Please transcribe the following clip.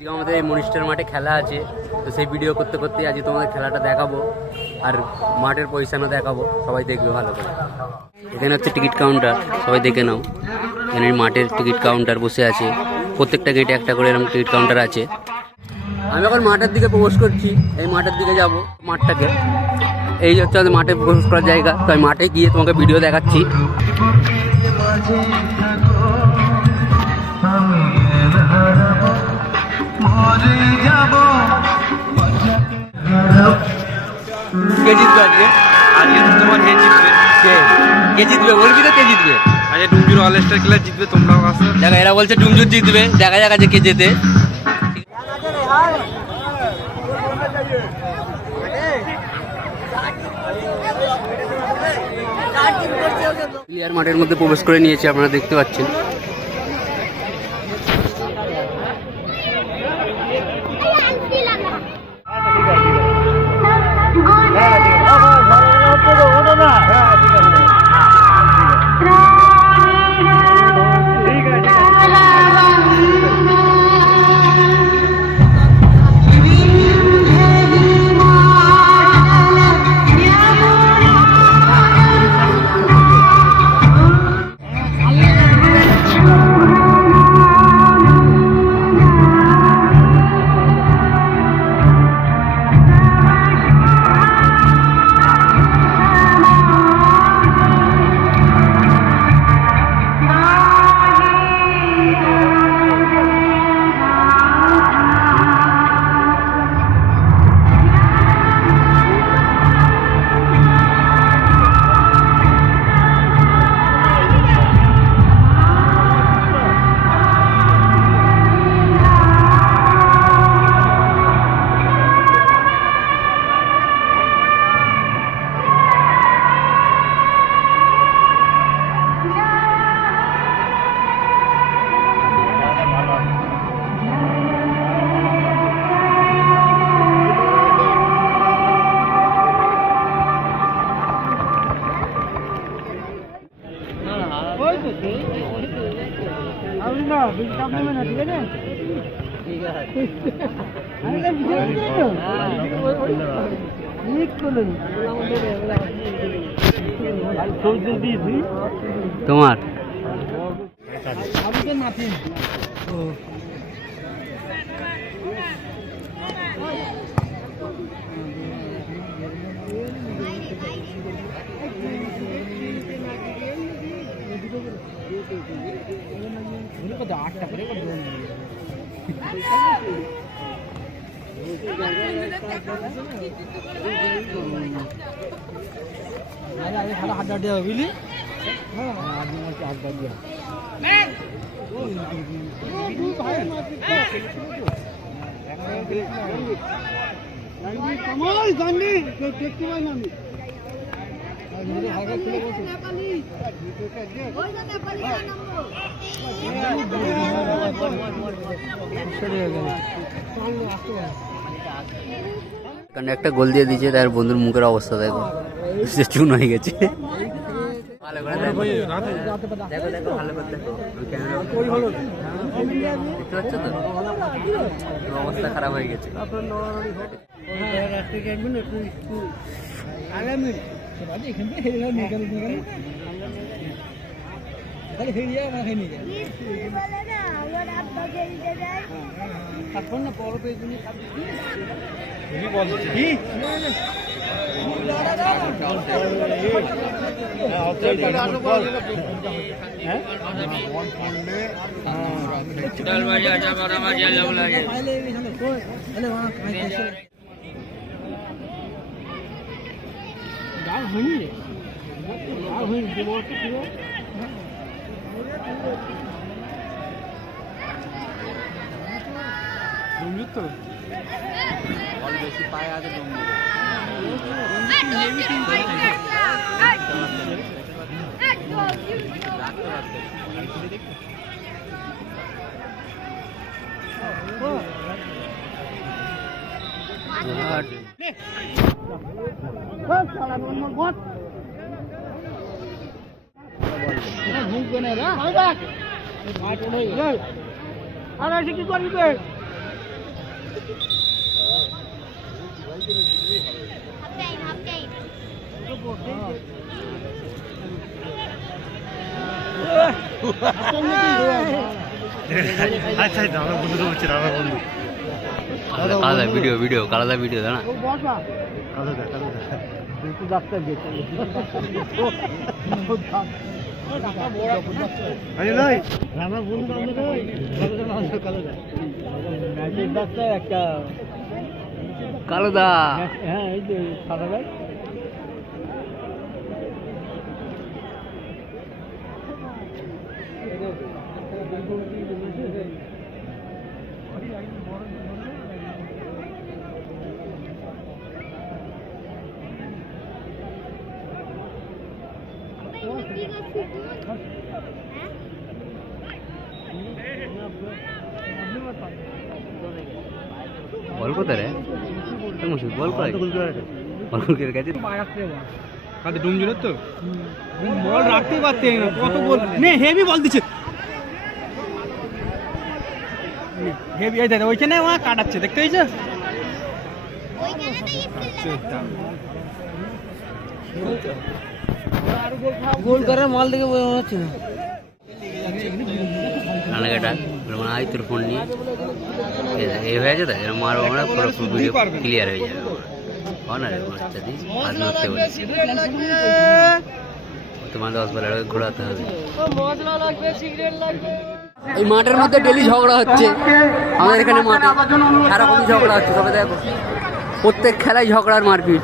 আজকে আমাদের এই মনিস্টার মাঠে খেলা আছে, তো সেই ভিডিও করতে করতে আজকে তোমাদের খেলাটা দেখাবো আর মাঠের পজিশনও দেখাবো, সবাই দেখবে ভালো করে। এখানে হচ্ছে টিকিট কাউন্টার, সবাই দেখে নাও। এখানে মাঠের টিকিট কাউন্টার বসে আছে, প্রত্যেকটা গেটে একটা করে এরকম টিকিট কাউন্টার আছে। আমি এখন মাঠের দিকে প্রবেশ করছি, এই মাঠের দিকে যাব মাঠটাকে। এই হচ্ছে আমাদের মাঠে প্রবেশ করার জায়গা, তো আমি মাঠে গিয়ে তোমাকে ভিডিও দেখাচ্ছি। কে জিতবে আজকে? আজকে তো তোমার হে জিতবে। কে জিতবে বলবি তো, কে জিতবে? আজকে ডুমজুর অল স্টার খেলা জিতবে, তোমরাও আসো। দেখা, এরা বলছে ডুমজুর জিতবে, দেখা যাক আজকে কে জেতে। প্লেয়ার মাঠের মধ্যে প্রবেশ করে নিয়েছে, আপনারা দেখতে পাচ্ছেন। তোমার আড্ডা দেওয়া বুঝলি দেখতে পাই না কারণ একটা গোল দিয়ে দিয়েছে, তার বন্ধুর মুখের অবস্থা দেখো, সে চুন হয়ে গেছে। ভালো করে দেখো, দেখো দেখো ভালো করে দেখো, দেখতে পাচ্ছ তো অবস্থা খারাপ হয়ে গেছে। বেশি পায়ে আছে আর কি করবে কালাদা ভিডিও ভিডিও কালাদা ভিডিও দাঁড়া কালাদা হ্যাঁ এই যে সাদা ব্যাগ বল কোথায় রে বল কোথায় বল করে গেছে কাঁদে ডুমজুরের তো বল রাখতে পারতে না কত বল নে হেভি বল দিচ্ছে হেভি এই দাদা ওইখানে ওয়া কাটাচ্ছে দেখতে পেয়েছো গোল করার মাল দেখে মনে হচ্ছে না রানাঘাটা মানে আই তোর ফোন নিয়ে এই হয়ে আছে তো এরকম মারবো আমরা পুরো ভিডিও ক্লিয়ার হয়ে যাবে না রে বাচ্চাদি আজ নড়তে বলে তোমার 10 বেলা ঘোরাতে হবে এই মাঠের মধ্যে ডেলি ঝগড়া হচ্ছে আমাদের এখানে মাঠে সারাক্ষণ ঝগড়া হচ্ছে সবাই দেখো প্রত্যেক খেলায় ঝগড়ার মারপিট